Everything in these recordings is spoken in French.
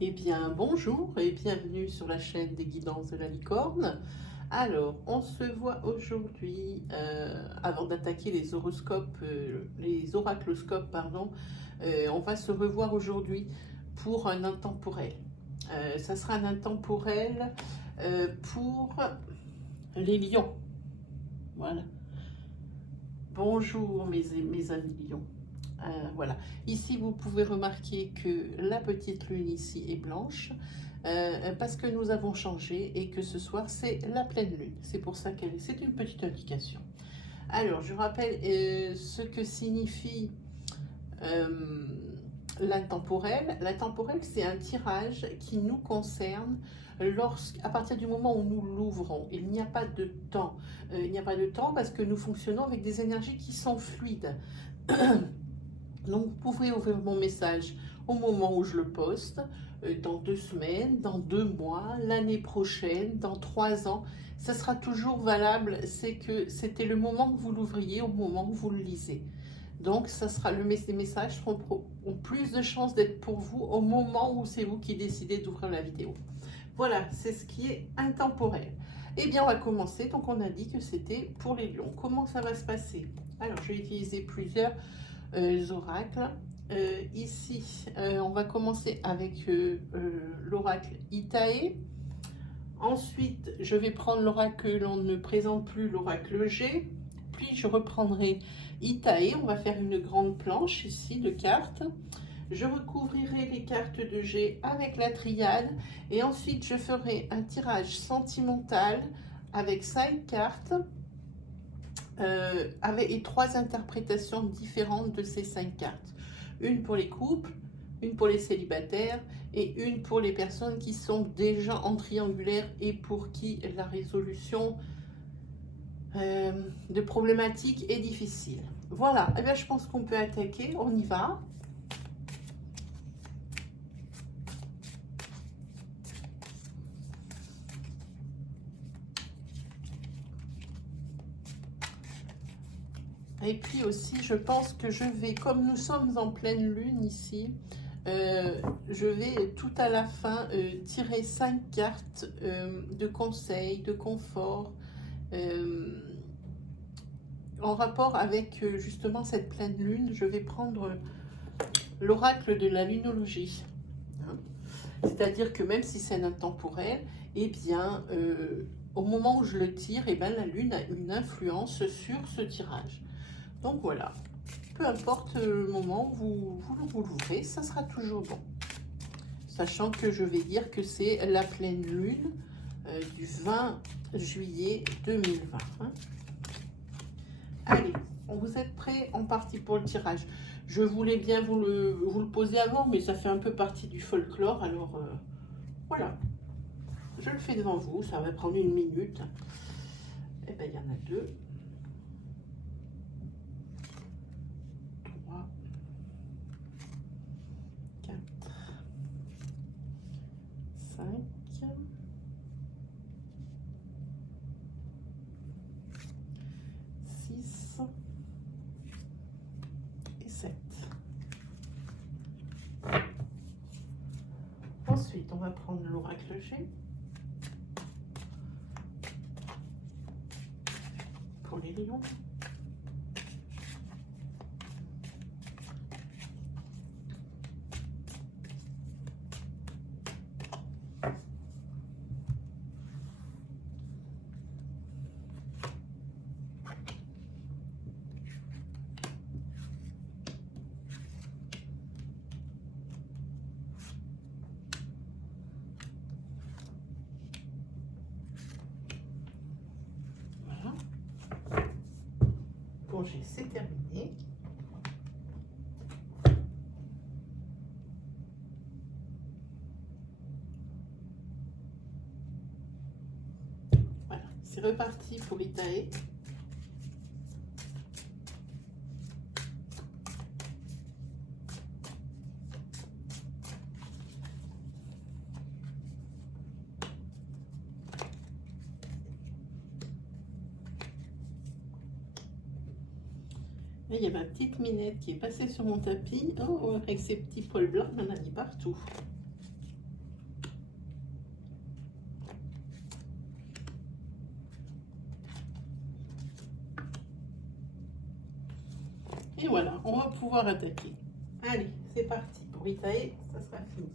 Eh bien, bonjour et bienvenue sur la chaîne des guidances de la licorne. Alors, on se voit aujourd'hui, avant d'attaquer les horoscopes, les oracloscopes, pardon, on va se revoir aujourd'hui pour un intemporel. Ça sera un intemporel pour les lions. Voilà. Bonjour mes amis lions. Voilà. Ici, vous pouvez remarquer que la petite lune ici est blanche parce que nous avons changé et que ce soir, c'est la pleine lune. C'est pour ça qu'elle c'est une petite indication. Alors, je rappelle ce que signifie euh, l'intemporel. L'intemporel, c'est un tirage qui nous concerne à partir du moment où nous l'ouvrons. Il n'y a pas de temps. Il n'y a pas de temps parce que nous fonctionnons avec des énergies qui sont fluides. Donc, vous pouvez ouvrir mon message au moment où je le poste, dans 2 semaines, dans 2 mois, l'année prochaine, dans 3 ans. Ça sera toujours valable. C'est que c'était le moment que vous l'ouvriez, au moment où vous le lisez. Donc, les messages ont plus de chances d'être pour vous au moment où c'est vous qui décidez d'ouvrir la vidéo. Voilà, c'est ce qui est intemporel. Eh bien, on va commencer. Donc, on a dit que c'était pour les lions. Comment ça va se passer? Alors, je vais utiliser plusieurs oracles. Ici, on va commencer avec l'oracle Itae. Ensuite, je vais prendre l'oracle, on ne présente plus l'oracle G. Puis, je reprendrai Itae. On va faire une grande planche ici de cartes. Je recouvrirai les cartes de G avec la triade. Et ensuite, je ferai un tirage sentimental avec 5 cartes. Et 3 interprétations différentes de ces 5 cartes. Une pour les couples, une pour les célibataires et une pour les personnes qui sont déjà en triangulaire et pour qui la résolution de problématiques est difficile. Voilà, et bien, je pense qu'on peut attaquer, on y va. Et puis aussi, je pense que je vais, comme nous sommes en pleine lune ici, je vais tout à la fin tirer 5 cartes de conseils, de confort, en rapport avec justement cette pleine lune. Je vais prendre l'oracle de la lunologie. Hein. C'est-à-dire que même si c'est intemporel, eh bien, au moment où je le tire, eh bien, la lune a une influence sur ce tirage. Donc voilà, peu importe le moment où vous l'ouvrez, ça sera toujours bon. Sachant que je vais dire que c'est la pleine lune du 20 juillet 2020. Hein. Allez, vous êtes prêts? On partit pour le tirage. Je voulais bien vous le poser avant, mais ça fait un peu partie du folklore, alors voilà. Je le fais devant vous, ça va prendre 1 minute. Et bien, il y en a 2. 3. 4. 5. 6. Et 7. Ensuite, on va prendre l'oracle G. Pour les lions. Pour G, c'est terminé. Voilà, c'est reparti pour Itae. Là, il y a ma petite Minette qui est passée sur mon tapis. Oh, avec ses petits poils blancs, il y en a mis partout. Et voilà, on va pouvoir attaquer. Allez, c'est parti. Pour Itae, ça sera fini.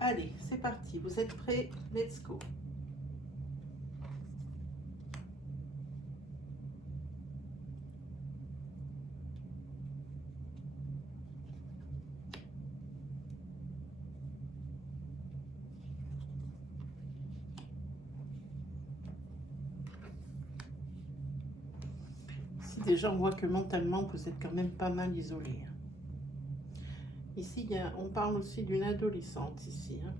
Allez, c'est parti. Vous êtes prêts? Let's go. Ici, déjà, on voit que mentalement, vous êtes quand même pas mal isolé. Ici, on parle aussi d'une adolescente, ici, hein,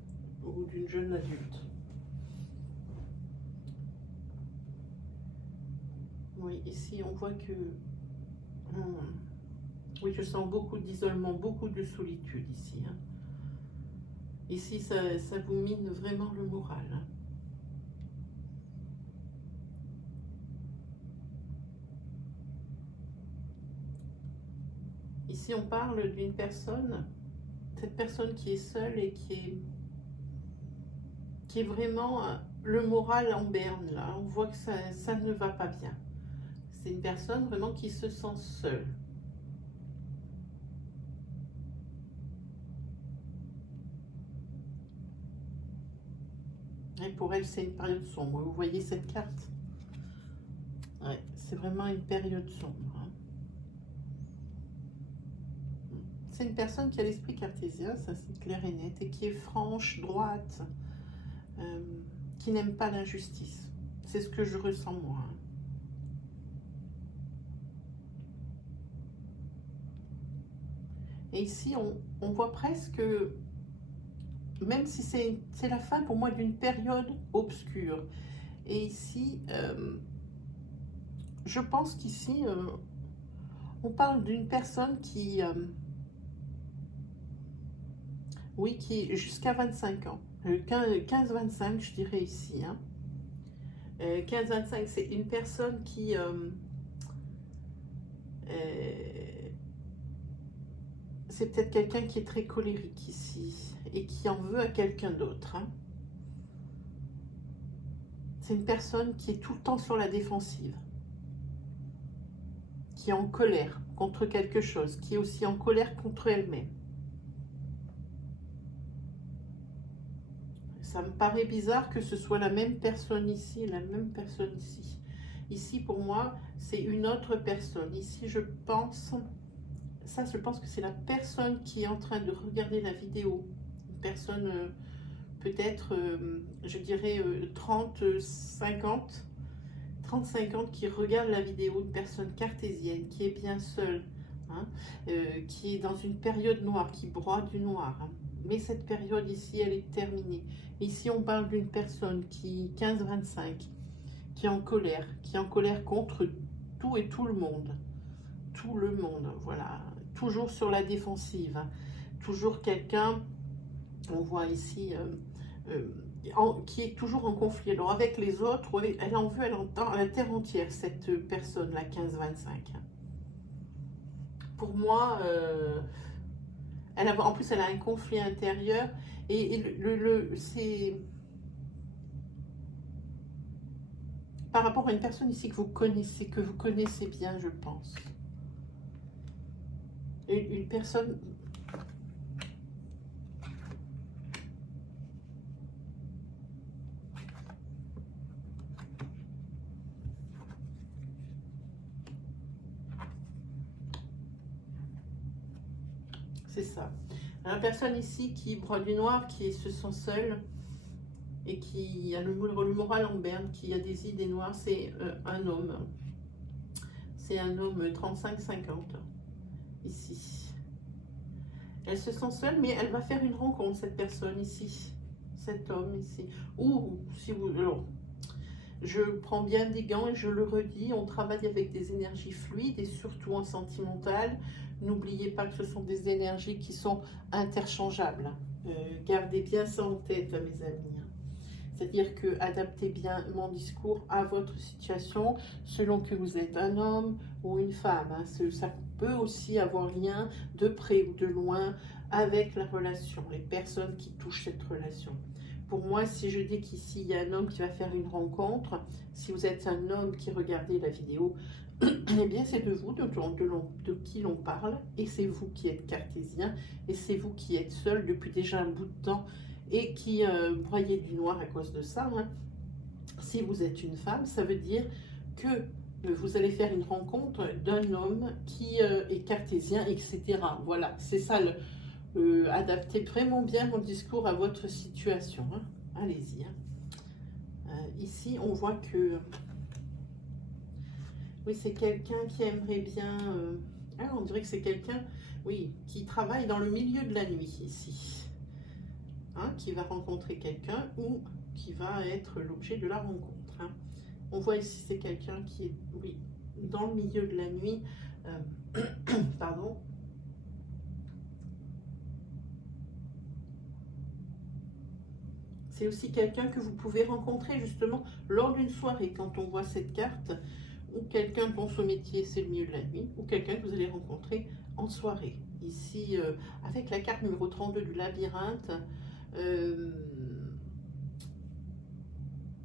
ou d'une jeune adulte. Oui, ici, on voit que... oui, je sens beaucoup d'isolement, beaucoup de solitude ici. Hein. Ici, ça vous mine vraiment le moral. Hein. Ici, on parle d'une personne, cette personne qui est seule et qui est vraiment le moral en berne. Là. On voit que ça ne va pas bien. C'est une personne vraiment qui se sent seule. Et pour elle, c'est une période sombre. Vous voyez cette carte? Ouais, c'est vraiment une période sombre. Hein. C'est une personne qui a l'esprit cartésien, ça c'est clair et net, et qui est franche, droite, qui n'aime pas l'injustice. C'est ce que je ressens moi. Hein. Et ici, on voit presque, même si c'est la fin pour moi d'une période obscure. Et ici, je pense qu'ici, on parle d'une personne qui, oui, qui est jusqu'à 25 ans. 15-25, je dirais ici. Hein. 15-25, c'est une personne qui... c'est peut-être quelqu'un qui est très colérique ici et qui en veut à quelqu'un d'autre. Hein. C'est une personne qui est tout le temps sur la défensive, qui est en colère contre quelque chose, qui est aussi en colère contre elle-même. Ça me paraît bizarre que ce soit la même personne ici et la même personne ici. Ici, pour moi, c'est une autre personne. Ici, je pense que c'est la personne qui est en train de regarder la vidéo. Une personne, peut-être, je dirais, 30-50 qui regarde la vidéo. Une personne cartésienne, qui est bien seule, hein, qui est dans une période noire, qui broie du noir. Hein. Mais cette période ici, elle est terminée. Ici, on parle d'une personne qui, 15-25, qui est en colère contre tout et tout le monde. Tout le monde, voilà. Toujours sur la défensive. Hein. Toujours quelqu'un, on voit ici, qui est toujours en conflit. Alors avec les autres, elle en veut, elle entend la terre entière, cette personne-là, 15-25. Pour moi, en plus, elle a un conflit intérieur. Et c'est par rapport à une personne ici que vous connaissez bien, je pense. Une personne... C'est ça. Une personne ici qui broie du noir, qui se sent seule et qui a le moral en berne, qui a des idées noires, c'est un homme. C'est un homme 35-50, ici. Elle se sent seule, mais elle va faire une rencontre, cette personne ici. Cet homme ici. Ou, si vous... Alors, je prends bien des gants et je le redis, on travaille avec des énergies fluides et surtout en sentimental. N'oubliez pas que ce sont des énergies qui sont interchangeables. Gardez bien ça en tête, mes amis. C'est-à-dire que adaptez bien mon discours à votre situation, selon que vous êtes un homme ou une femme. Hein. Ça peut aussi avoir lien de près ou de loin avec la relation, les personnes qui touchent cette relation. Pour moi, si je dis qu'ici, il y a un homme qui va faire une rencontre, si vous êtes un homme qui regardez la vidéo, eh bien c'est de vous de qui l'on parle, et c'est vous qui êtes cartésien, et c'est vous qui êtes seul depuis déjà un bout de temps, et qui broyez du noir à cause de ça. Hein. Si vous êtes une femme, ça veut dire que vous allez faire une rencontre d'un homme qui est cartésien, etc. Voilà, c'est ça, adaptez vraiment bien mon discours à votre situation. Hein. Allez-y. Hein. Ici, on voit que... Oui, c'est quelqu'un qui aimerait bien... Ah, on dirait que c'est quelqu'un, oui, qui travaille dans le milieu de la nuit, ici. Hein, qui va rencontrer quelqu'un ou qui va être l'objet de la rencontre. Hein. On voit ici, c'est quelqu'un qui est, oui, dans le milieu de la nuit. Pardon. C'est aussi quelqu'un que vous pouvez rencontrer justement lors d'une soirée quand on voit cette carte, ou quelqu'un dont son métier c'est le milieu de la nuit, ou quelqu'un que vous allez rencontrer en soirée. Ici, avec la carte numéro 32 du labyrinthe,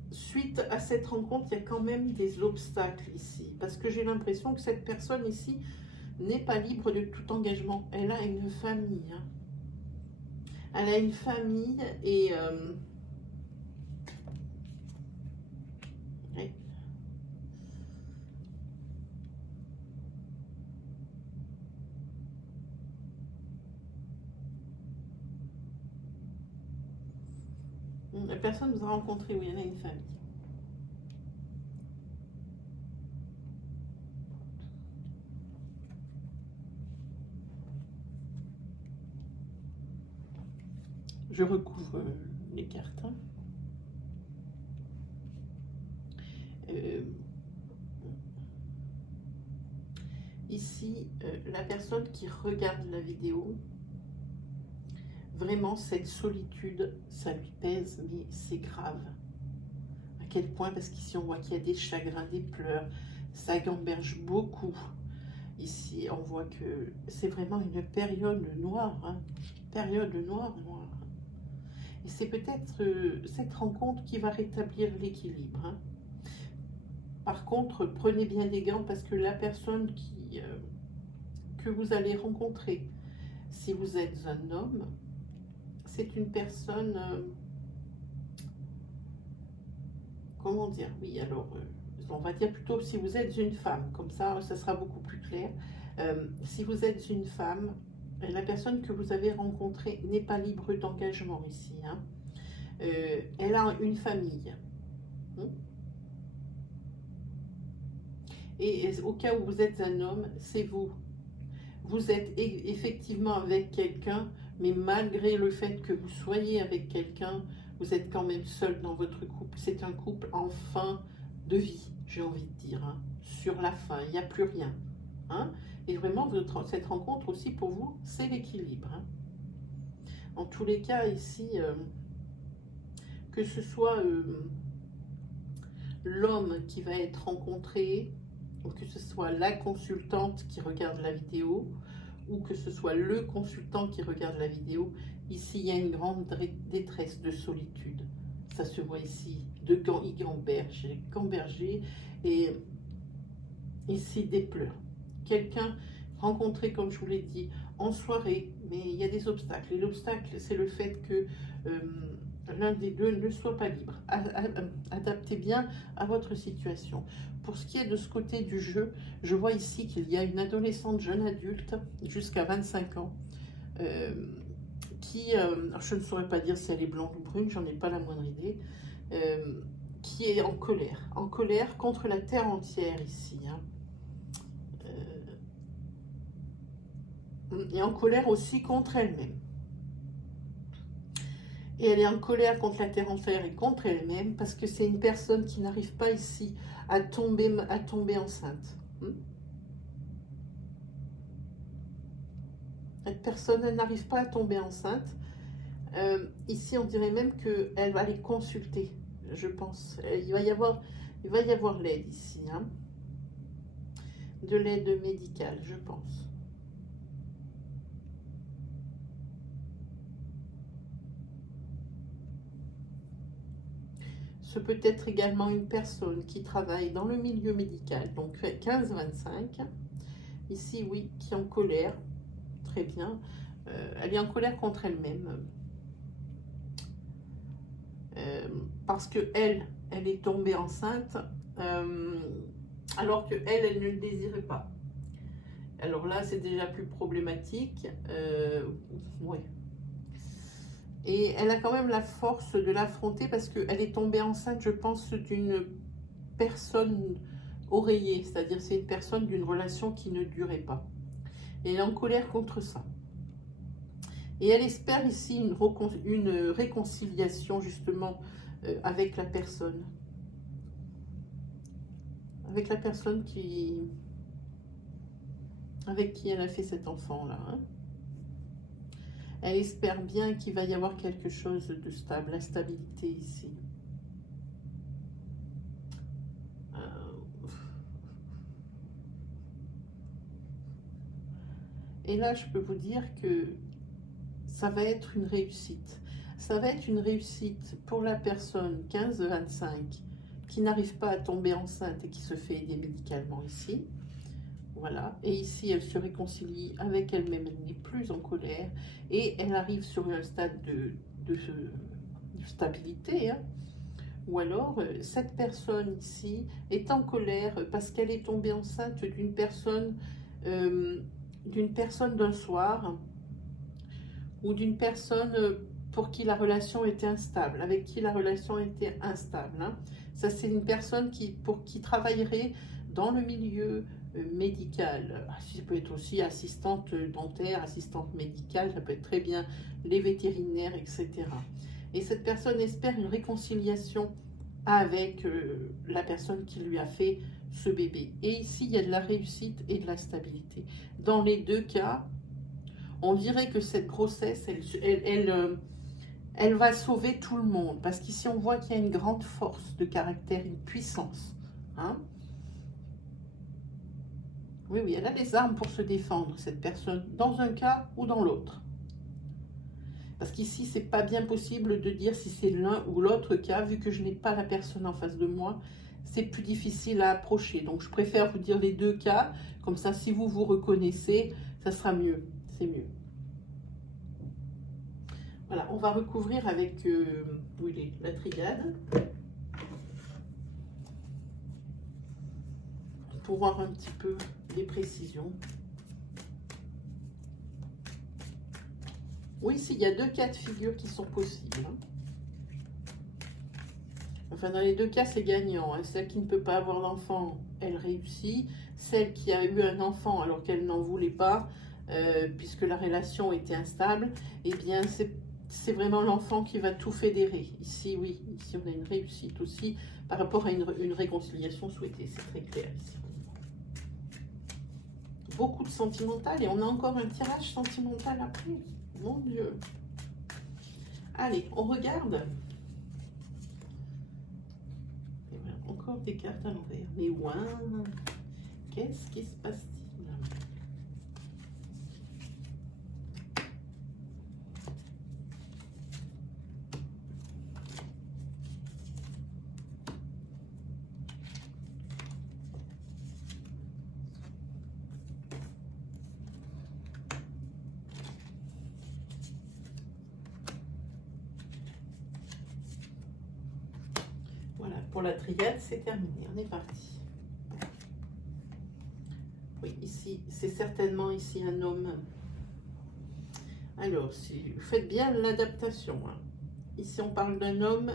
suite à cette rencontre, il y a quand même des obstacles ici, parce que j'ai l'impression que cette personne ici n'est pas libre de tout engagement. Elle a une famille. Hein. Elle a une famille et... oui. La personne vous a rencontré, oui, elle a une famille. Je recouvre les cartes. Hein. Ici, la personne qui regarde la vidéo, vraiment cette solitude, ça lui pèse, mais c'est grave. À quel point? Parce qu'ici on voit qu'il y a des chagrins, des pleurs, ça gamberge beaucoup. Ici on voit que c'est vraiment une période noire, hein. Période noire. Et c'est peut-être cette rencontre qui va rétablir l'équilibre. Hein. Par contre, prenez bien des gants parce que la personne que vous allez rencontrer, si vous êtes un homme, c'est une personne, comment dire, oui, alors, on va dire plutôt si vous êtes une femme, comme ça sera beaucoup plus clair. Si vous êtes une femme, la personne que vous avez rencontrée n'est pas libre d'engagement ici. Hein. Elle a une famille. Et au cas où vous êtes un homme, c'est vous. Vous êtes effectivement avec quelqu'un, mais malgré le fait que vous soyez avec quelqu'un, vous êtes quand même seul dans votre couple. C'est un couple en fin de vie, j'ai envie de dire. Hein. Sur la fin, il n'y a plus rien. Hein. Et vraiment, cette rencontre aussi pour vous, c'est l'équilibre. Hein. En tous les cas, ici, que ce soit l'homme qui va être rencontré, ou que ce soit la consultante qui regarde la vidéo, ou que ce soit le consultant qui regarde la vidéo, ici il y a une grande détresse de solitude. Ça se voit ici, de gamberger, et ici des pleurs. Quelqu'un rencontré, comme je vous l'ai dit, en soirée, mais il y a des obstacles. Et l'obstacle, c'est le fait que l'un des deux ne soit pas libre. Adaptez bien à votre situation. Pour ce qui est de ce côté du jeu, je vois ici qu'il y a une adolescente jeune adulte jusqu'à 25 ans qui, je ne saurais pas dire si elle est blonde ou brune, j'en ai pas la moindre idée, qui est en colère contre la terre entière ici. Hein. Et en colère aussi contre elle-même. Et elle est en colère contre la terre entière et contre elle-même parce que c'est une personne qui n'arrive pas ici à tomber enceinte. Cette personne, elle n'arrive pas à tomber enceinte. Ici, on dirait même qu'elle va aller consulter, je pense. Il va y avoir l'aide ici. Hein. De l'aide médicale, je pense. Ce peut être également une personne qui travaille dans le milieu médical, donc 15-25. Ici, oui, qui est en colère. Très bien. Elle est en colère contre elle-même. Parce que elle est tombée enceinte alors que elle ne le désirait pas. Alors là, c'est déjà plus problématique. Oui. Et elle a quand même la force de l'affronter parce qu'elle est tombée enceinte, je pense, d'une personne oreillée. C'est-à-dire c'est une personne d'une relation qui ne durait pas. Et elle est en colère contre ça. Et elle espère ici une réconciliation justement avec la personne. Avec la personne avec qui elle a fait cet enfant-là. Hein. Elle espère bien qu'il va y avoir quelque chose de stable, la stabilité ici. Et là, je peux vous dire que ça va être une réussite. Ça va être une réussite pour la personne 15-25 qui n'arrive pas à tomber enceinte et qui se fait aider médicalement ici. Voilà. Et ici, elle se réconcilie avec elle-même, elle n'est plus en colère et elle arrive sur un stade de stabilité. Hein. Ou alors, cette personne ici est en colère parce qu'elle est tombée enceinte d'une personne d'un soir ou d'une personne pour qui la relation était instable, avec qui la relation était instable. Hein. Ça, c'est une personne pour qui travaillerait dans le milieu médical. Ça peut être aussi assistante dentaire, assistante médicale, ça peut être très bien les vétérinaires, etc. Et cette personne espère une réconciliation avec la personne qui lui a fait ce bébé. Et ici, il y a de la réussite et de la stabilité. Dans les deux cas, on dirait que cette grossesse, elle va sauver tout le monde. Parce qu'ici, on voit qu'il y a une grande force de caractère, une puissance. Hein? Oui, oui, elle a les armes pour se défendre, cette personne, dans un cas ou dans l'autre. Parce qu'ici, c'est pas bien possible de dire si c'est l'un ou l'autre cas, vu que je n'ai pas la personne en face de moi, c'est plus difficile à approcher. Donc, je préfère vous dire les deux cas, comme ça, si vous vous reconnaissez, ça sera mieux, c'est mieux. Voilà, on va recouvrir avec la triade. Pour voir un petit peu les précisions. Oui, ici, il y a deux cas de figure qui sont possibles. Hein. Enfin, dans les deux cas, c'est gagnant. Hein. Celle qui ne peut pas avoir d'enfant, elle réussit. Celle qui a eu un enfant alors qu'elle n'en voulait pas, puisque la relation était instable, eh bien, c'est vraiment l'enfant qui va tout fédérer. Ici, oui, ici, on a une réussite aussi par rapport à une réconciliation souhaitée. C'est très clair ici. Beaucoup de sentimental et on a encore un tirage sentimental après. Mon Dieu. Allez, on regarde. Et voilà, encore des cartes à l'envers. Mais ouin, qu'est-ce qui se passe-t-il? Voilà, pour la triade, c'est terminé. On est parti. Oui, ici, c'est certainement ici un homme. Alors, si vous faites bien l'adaptation. Hein. Ici, on parle d'un homme,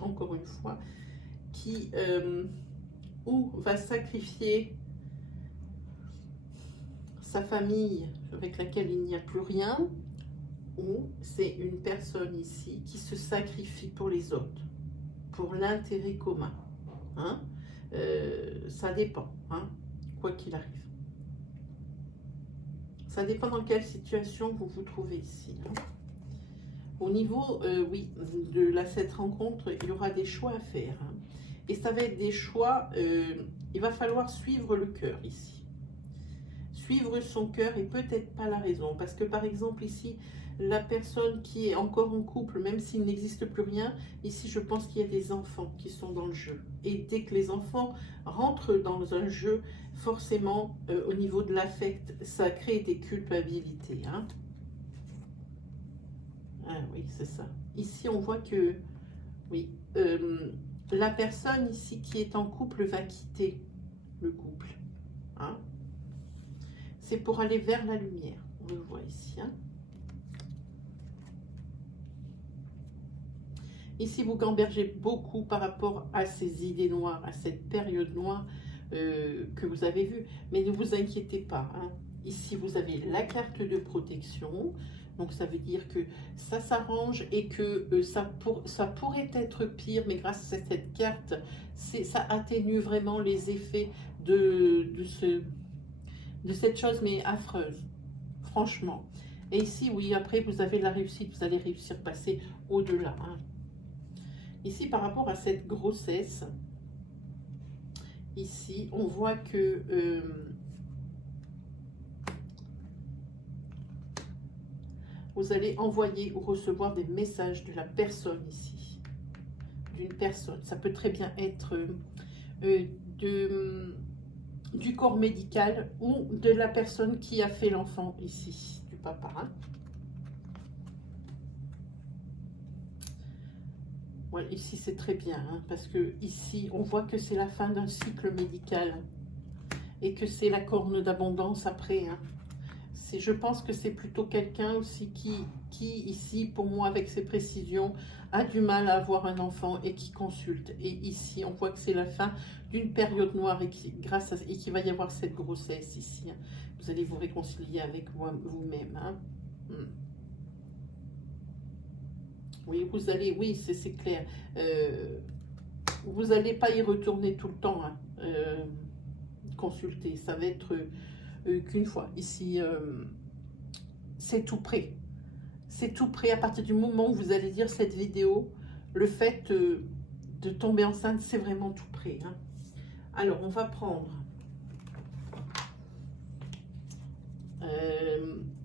encore une fois, qui ou va sacrifier sa famille avec laquelle il n'y a plus rien, ou c'est une personne ici qui se sacrifie pour les autres, pour l'intérêt commun. Hein? Ça dépend, hein, quoi qu'il arrive. Ça dépend dans quelle situation vous vous trouvez ici. Hein. Au niveau, oui, de cette rencontre, il y aura des choix à faire. Hein. Et ça va être des choix, il va falloir suivre le cœur ici. Suivre son cœur et peut-être pas la raison. Parce que par exemple ici, La personne qui est encore en couple, même s'il n'existe plus rien, ici je pense qu'il y a des enfants qui sont dans le jeu. Et dès que les enfants rentrent dans un jeu, forcément, au niveau de l'affect, ça crée des culpabilités. Hein. Ah oui, c'est ça. Ici, on voit que, oui, la personne ici qui est en couple va quitter le couple. Hein. C'est pour aller vers la lumière. On le voit ici. Hein. Ici, vous gambergez beaucoup par rapport à ces idées noires, à cette période noire que vous avez vue. Mais ne vous inquiétez pas. Hein. Ici, vous avez la carte de protection. Donc, ça veut dire que ça s'arrange et que ça pourrait être pire. Mais grâce à cette carte, ça atténue vraiment les effets de cette chose, mais affreuse. Franchement. Et ici, oui, après, vous avez la réussite. Vous allez réussir à passer au-delà. Hein. Ici, par rapport à cette grossesse, ici, on voit que vous allez envoyer ou recevoir des messages de la personne ici. D'une personne. Ça peut très bien être du corps médical ou de la personne qui a fait l'enfant ici, du papa. Hein. Ouais, ici c'est très bien, hein, parce que ici on voit que c'est la fin d'un cycle médical et que c'est la corne d'abondance après. Hein. Je pense que c'est plutôt quelqu'un aussi qui ici, pour moi avec ses précisions, a du mal à avoir un enfant et qui consulte. Et ici on voit que c'est la fin d'une période noire et qu'il va y avoir cette grossesse ici. Hein. Vous allez vous réconcilier avec vous-même. Hein. Oui, vous allez, oui, c'est clair. Vous n'allez pas y retourner tout le temps, hein, consulter. Ça va être qu'une fois. Ici, c'est tout prêt. C'est tout prêt à partir du moment où vous allez dire cette vidéo. Le fait de tomber enceinte, c'est vraiment tout prêt. Hein. Alors, on va prendre...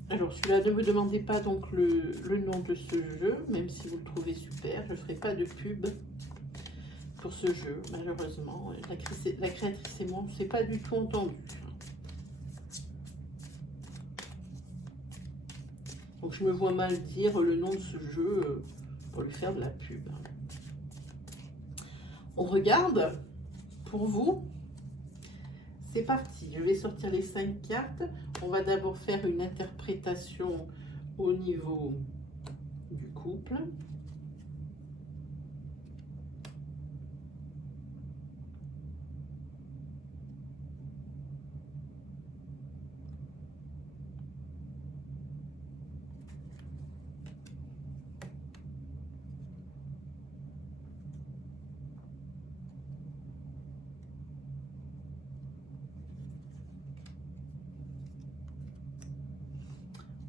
alors, celui-là, ne me demandez pas donc le nom de ce jeu, même si vous le trouvez super. Je ne ferai pas de pub pour ce jeu, malheureusement. La créatrice et moi, on ne s'est pas du tout entendu. Donc, je me vois mal dire le nom de ce jeu pour lui faire de la pub. On regarde pour vous. C'est parti, je vais sortir les 5 cartes. On va d'abord faire une interprétation au niveau du couple.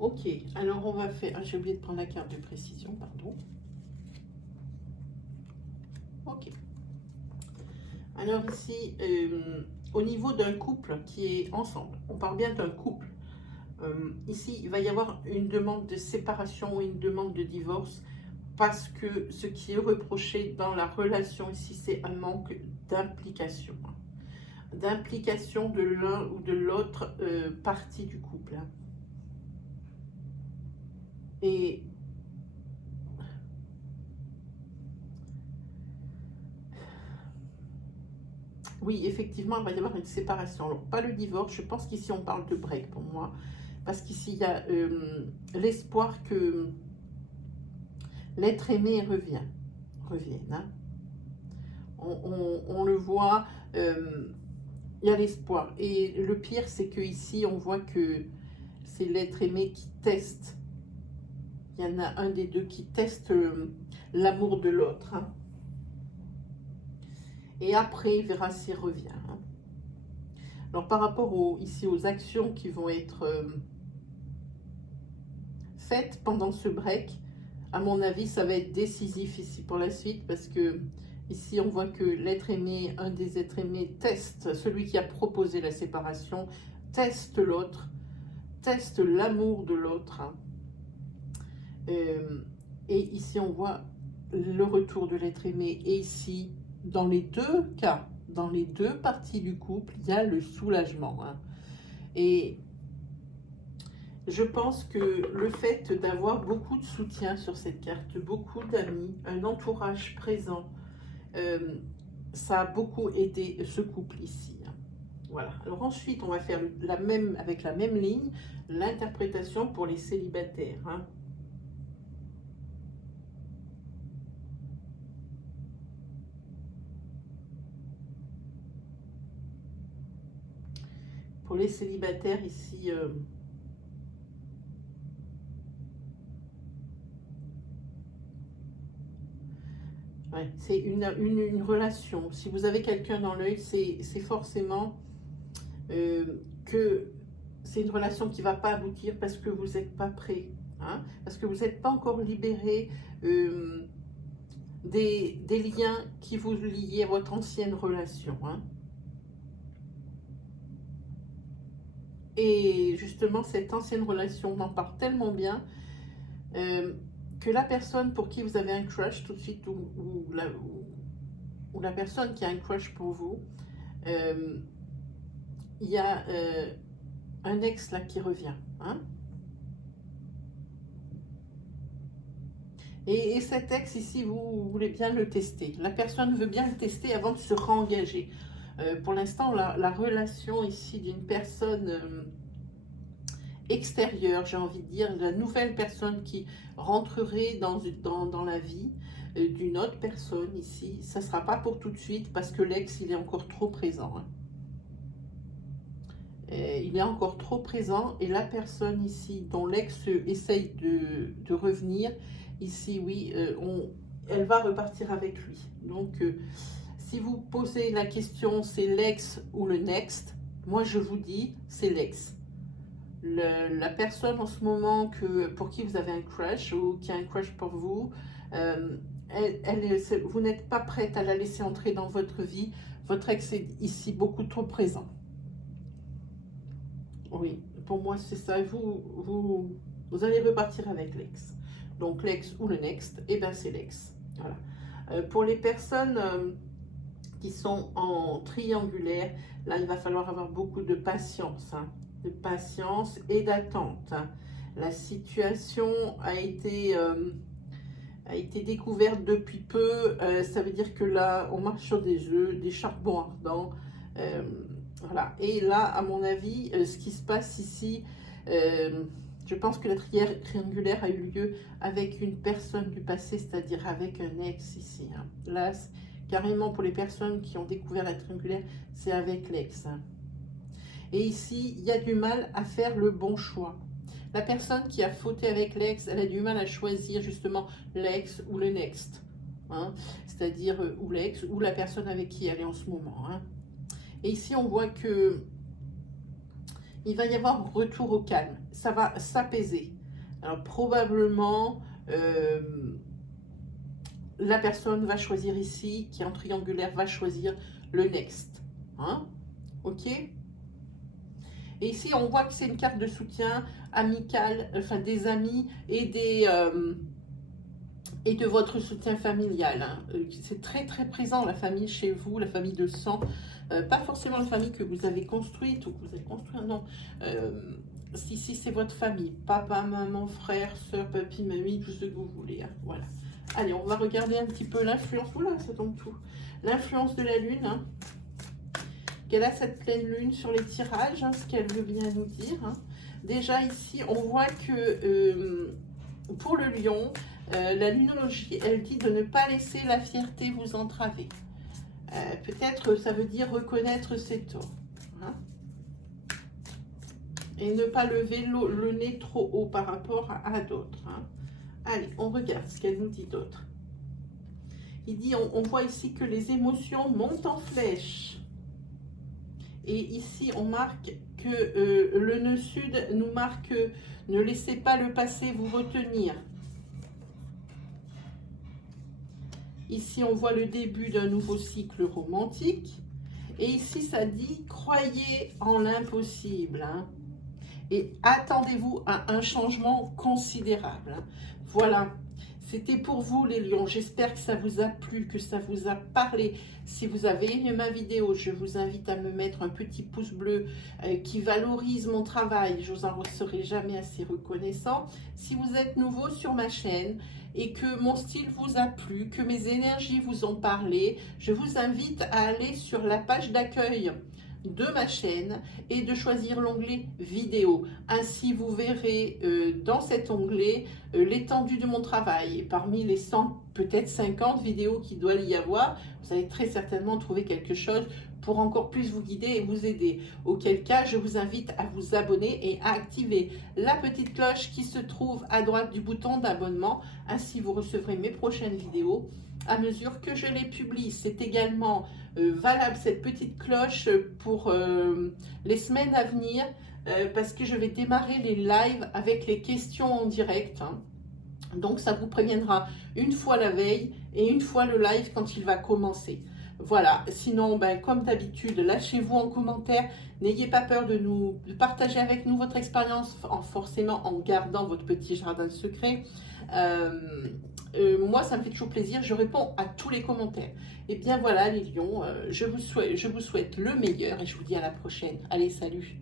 Ok, alors on va faire... Ah, j'ai oublié de prendre la carte de précision, pardon. Ok. Alors ici, au niveau d'un couple qui est ensemble, on parle bien d'un couple. Ici, il va y avoir une demande de séparation ou une demande de divorce parce que ce qui est reproché dans la relation ici, c'est un manque d'implication. D'implication de l'un ou de l'autre partie du couple. Hein. Et oui, effectivement, il va y avoir une séparation. Alors, pas le divorce, je pense qu'ici on parle de break pour moi. Parce qu'ici, il y a l'espoir que l'être aimé revienne. Hein. On le voit, il y a l'espoir. Et le pire, c'est qu'ici, on voit que c'est l'être aimé qui teste. Il y en a un des deux qui teste l'amour de l'autre. Hein. Et après, il verra s'il revient. Hein. Alors, par rapport ici aux actions qui vont être faites pendant ce break, à mon avis, ça va être décisif ici pour la suite parce que ici, on voit que l'être aimé, un des êtres aimés, teste, celui qui a proposé la séparation, teste l'autre, teste l'amour de l'autre. Hein. Et ici, on voit le retour de l'être aimé. Et ici, dans les deux cas, dans les deux parties du couple, il y a le soulagement. Hein. Et je pense que le fait d'avoir beaucoup de soutien sur cette carte, beaucoup d'amis, un entourage présent, ça a beaucoup aidé ce couple ici. Hein. Voilà. Alors ensuite, on va faire avec la même ligne, l'interprétation pour les célibataires. Hein. Pour les célibataires ici, ouais, c'est une relation. Si vous avez quelqu'un dans l'œil, c'est forcément que c'est une relation qui ne va pas aboutir parce que vous n'êtes pas prêt. Hein, parce que vous n'êtes pas encore libéré des liens qui vous liaient à votre ancienne relation. Hein. Et justement, cette ancienne relation, on en parle tellement bien que la personne pour qui vous avez un crush tout de suite, ou la personne qui a un crush pour vous, il y a un ex là qui revient. Hein. Et cet ex ici, vous voulez bien le tester. La personne veut bien le tester avant de se réengager. Pour l'instant, la relation ici d'une personne extérieure, j'ai envie de dire, la nouvelle personne qui rentrerait dans la vie d'une autre personne ici, ça ne sera pas pour tout de suite parce que l'ex, il est encore trop présent. Hein. Il est encore trop présent et la personne ici dont l'ex essaye de revenir, ici, oui, elle va repartir avec lui. Donc, si vous posez la question, c'est l'ex ou le next, moi je vous dis, c'est l'ex. La personne en ce moment pour qui vous avez un crush ou qui a un crush pour vous, vous n'êtes pas prête à la laisser entrer dans votre vie. Votre ex est ici beaucoup trop présent. Oui, pour moi c'est ça. Vous allez repartir avec l'ex. Donc l'ex ou le next, et bien c'est l'ex. Voilà. Pour les personnes qui sont en triangulaire, là il va falloir avoir beaucoup de patience. Hein. De patience et d'attente. Hein. La situation a été découverte depuis peu. Ça veut dire que là, on marche sur des œufs, des charbons ardents. Voilà. Et là, à mon avis, ce qui se passe ici, je pense que la triangulaire a eu lieu avec une personne du passé, c'est-à-dire avec un ex ici. Hein. Là, carrément pour les personnes qui ont découvert la triangulaire, c'est avec l'ex. Hein. Et ici, il y a du mal à faire le bon choix. La personne qui a fauté avec l'ex, elle a du mal à choisir justement l'ex ou le next. Hein, c'est-à-dire ou l'ex ou la personne avec qui elle est en ce moment. Hein. Et ici, on voit que il va y avoir un retour au calme. Ça va s'apaiser. Alors probablement, la personne va choisir ici, qui est en triangulaire, va choisir le next. Hein, ok ? Et ici, on voit que c'est une carte de soutien amical, enfin des amis et de votre soutien familial. Hein. C'est très très présent, la famille chez vous, la famille de sang. Pas forcément la famille que vous avez construite ou que vous avez construite, non. Si c'est votre famille, papa, maman, frère, soeur, papy, mamie, tout ce que vous voulez. Hein. Voilà. Allez, on va regarder un petit peu l'influence. Oula, ça tombe tout. L'influence de la lune. Hein. Quelle a cette pleine lune sur les tirages, hein, ce qu'elle veut bien nous dire. Hein. Déjà ici, on voit que pour le lion, la lunologie, elle dit de ne pas laisser la fierté vous entraver. Peut-être ça veut dire reconnaître ses torts. Hein. Et ne pas lever le nez trop haut par rapport à d'autres. Hein. Allez, on regarde ce qu'elle nous dit d'autre. Il dit, on voit ici que les émotions montent en flèche. Et ici, on marque que le nœud sud nous marque ne laissez pas le passé vous retenir. Ici, on voit le début d'un nouveau cycle romantique. Et ici, ça dit croyez en l'impossible. Hein. et attendez-vous à un changement considérable. Voilà. C'était pour vous les lions, j'espère que ça vous a plu, que ça vous a parlé. Si vous avez aimé ma vidéo, je vous invite à me mettre un petit pouce bleu qui valorise mon travail, je vous en serai jamais assez reconnaissant. Si vous êtes nouveau sur ma chaîne et que mon style vous a plu, que mes énergies vous ont parlé, je vous invite à aller sur la page d'accueil de ma chaîne et de choisir l'onglet vidéo. Ainsi vous verrez dans cet onglet l'étendue de mon travail. Et parmi les 100, peut-être 50 vidéos qu'il doit y avoir, vous allez très certainement trouver quelque chose pour encore plus vous guider et vous aider. Auquel cas, je vous invite à vous abonner et à activer la petite cloche qui se trouve à droite du bouton d'abonnement. Ainsi, vous recevrez mes prochaines vidéos à mesure que je les publie. C'est également valable cette petite cloche pour les semaines à venir parce que je vais démarrer les lives avec les questions en direct. Hein. Donc ça vous préviendra une fois la veille et une fois le live quand il va commencer. Voilà, sinon, ben, comme d'habitude, lâchez-vous en commentaire. N'ayez pas peur de partager avec nous votre expérience, forcément en gardant votre petit jardin secret. Moi, ça me fait toujours plaisir. Je réponds à tous les commentaires. Et bien voilà, les lions, je vous souhaite le meilleur et je vous dis à la prochaine. Allez, salut!